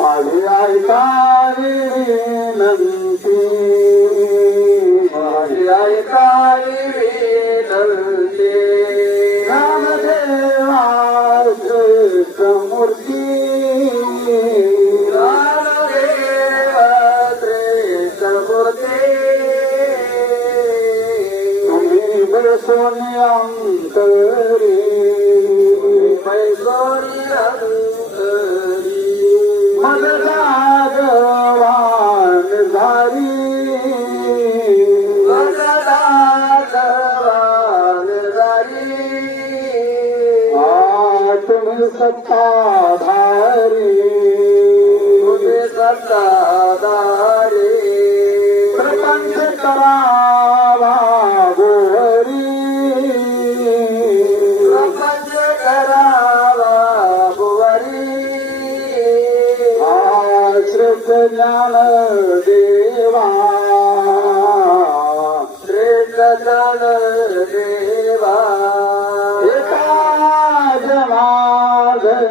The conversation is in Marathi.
أبعثار نمتي أبعثار نمتي نام دواس سمرتي نام دواس سمرتي نمي برسوني أنكري तुम्ही सत्ताधारी? प्रपंच करावा गोरी आश्रत ज्ञान देवा। एका